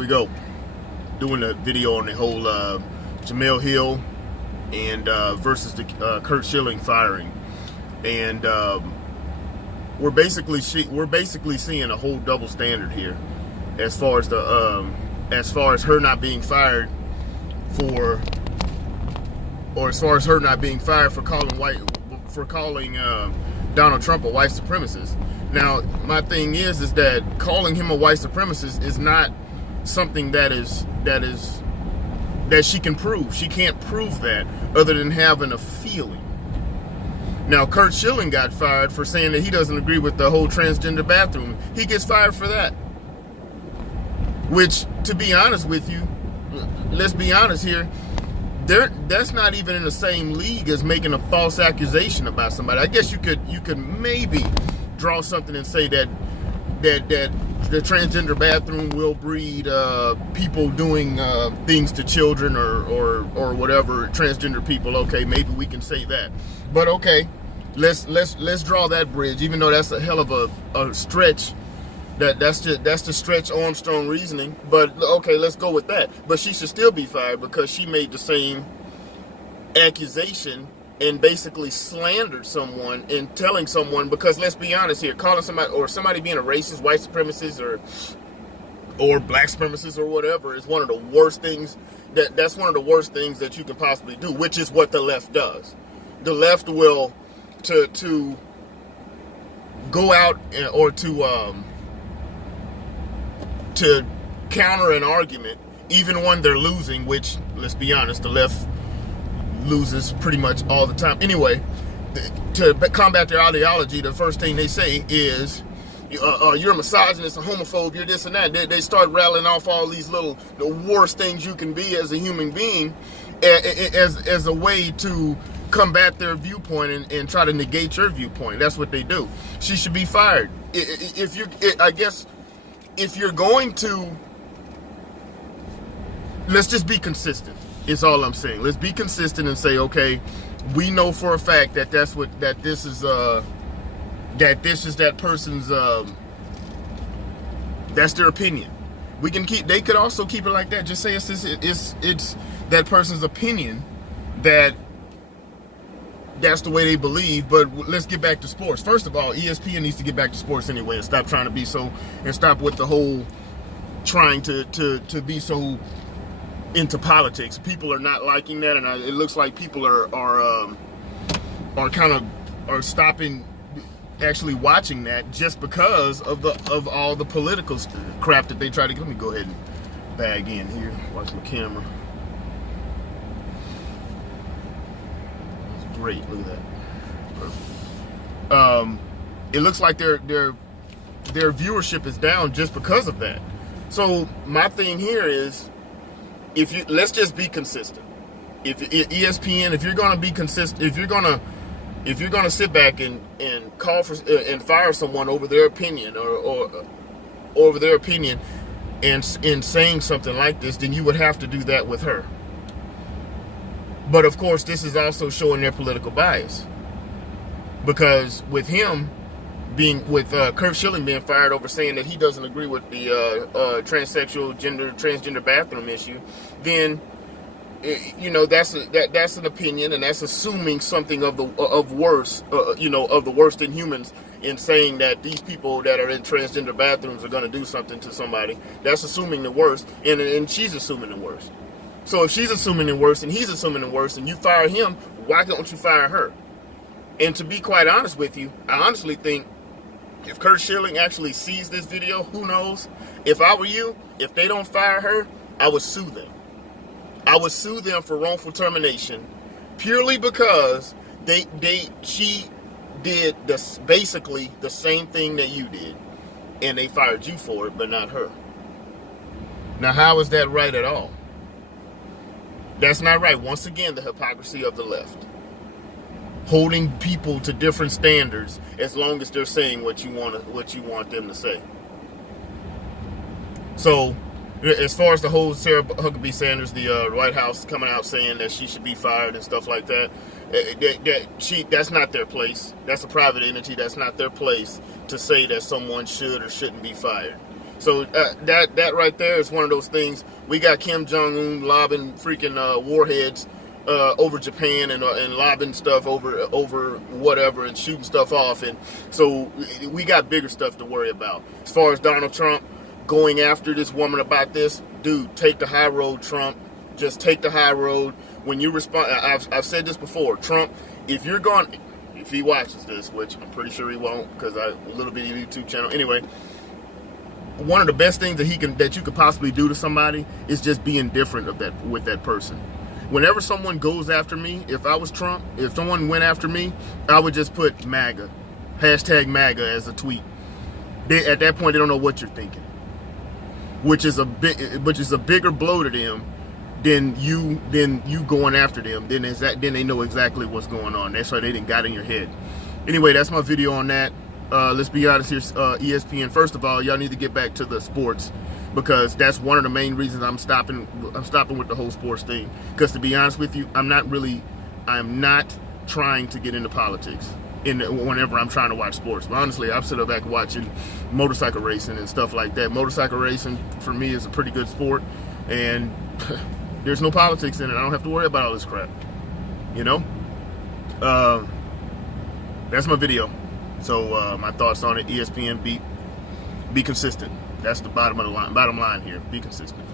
We go doing a video on the whole Jemele Hill and versus the Kurt Schilling firing, and we're basically seeing a whole double standard here as far as her not being fired for, or as far as her not being fired for calling Donald Trump a white supremacist. Now, my thing is that calling him a white supremacist is not something that she can prove. She can't prove that other than having a feeling. Now, Kurt Schilling got fired for saying that he doesn't agree with the whole transgender bathroom. He gets fired for that. Which, to be honest with you, let's be honest here, that's not even in the same league as making a false accusation about somebody. I guess you could maybe draw something and say that the transgender bathroom will breed people doing things to children or whatever, transgender people. Okay, maybe we can say that. But okay, let's draw that bridge, even though that's a hell of a stretch. That's the Stretch Armstrong reasoning. But okay, let's go with that. But she should still be fired because she made the same accusation and basically slandered someone and telling someone, because let's be honest here, calling somebody being a racist, white supremacist, or black supremacist or whatever is one of the worst things. That's one of the worst things that you can possibly do, which is what the left does. The left will to go out or to counter an argument, even when they're losing, which, let's be honest, the left loses pretty much all the time. Anyway, to combat their ideology, the first thing they say is, you're a misogynist, a homophobe, you're this and that. They start rattling off all these the worst things you can be as a human being as a way to combat their viewpoint and try to negate your viewpoint. That's what they do. She should be fired. I guess if you're going to, let's just be consistent. Is all I'm saying. Let's be consistent and say, okay, we know for a fact that this is that person's that's their opinion. They could also keep it like that. Just say it's that person's opinion that's the way they believe. But let's get back to sports. First of all, ESPN needs to get back to sports anyway and stop trying to be so, and stop with the whole trying to be so into politics. People are not liking that, and it looks like people are stopping actually watching that just because of all the political crap that they try to. Let me go ahead and bag in here. Watch my camera. That's great. Look at that. Perfect. It looks like their viewership is down just because of that. So my thing here is, let's just be consistent. If ESPN, if you're going to be consistent, if you're going to sit back and call for and fire someone over their opinion or over their opinion and in saying something like this, then you would have to do that with her. But of course, this is also showing their political bias, because with Kurt Schilling being fired over saying that he doesn't agree with the transgender bathroom issue, then that's an opinion, and that's assuming something of the worst in humans, in saying that these people that are in transgender bathrooms are going to do something to somebody. That's assuming the worst, and she's assuming the worst. So if she's assuming the worst and he's assuming the worst, and you fire him, why don't you fire her? And to be quite honest with you, I honestly think if Kurt Schilling actually sees this video, who knows? If I were you, if they don't fire her, I would sue them. I would sue them for wrongful termination, purely because she did basically the same thing that you did, and they fired you for it, but not her. Now, how is that right at all? That's not right. Once again, the hypocrisy of the left. Holding people to different standards as long as they're saying what you want them to say. So, as far as the whole Sarah Huckabee Sanders, the White House coming out saying that she should be fired and stuff like that, that's not their place. That's a private entity. That's not their place to say that someone should or shouldn't be fired. So that right there is one of those things. We got Kim Jong-un lobbing freaking warheads over Japan and lobbing stuff over whatever and shooting stuff off, and so we got bigger stuff to worry about. As far as Donald Trump going after this woman about this, dude, take the high road, Trump. Just take the high road. When you respond, I've said this before, Trump, if he watches this, which I'm pretty sure he won't, because a little bitty YouTube channel. Anyway, one of the best things that you could possibly do to somebody is just be indifferent with that person. Whenever someone goes after me, if I was Trump, if someone went after me, I would just put MAGA, #MAGA as a tweet. At that point, they don't know what you're thinking, which is a bigger blow to them than you going after them. Then they know exactly what's going on. That's why they didn't got in your head. Anyway, that's my video on that. Let's be honest here, ESPN. First of all, y'all need to get back to the sports, because that's one of the main reasons I'm stopping with the whole sports thing. Because to be honest with you, I'm not trying to get into politics whenever I'm trying to watch sports. But honestly, I'm sitting back watching motorcycle racing and stuff like that. Motorcycle racing for me is a pretty good sport, and there's no politics in it. I don't have to worry about all this crap. You know? That's my video. So my thoughts on it: ESPN, be consistent. That's the bottom line here. Be consistent.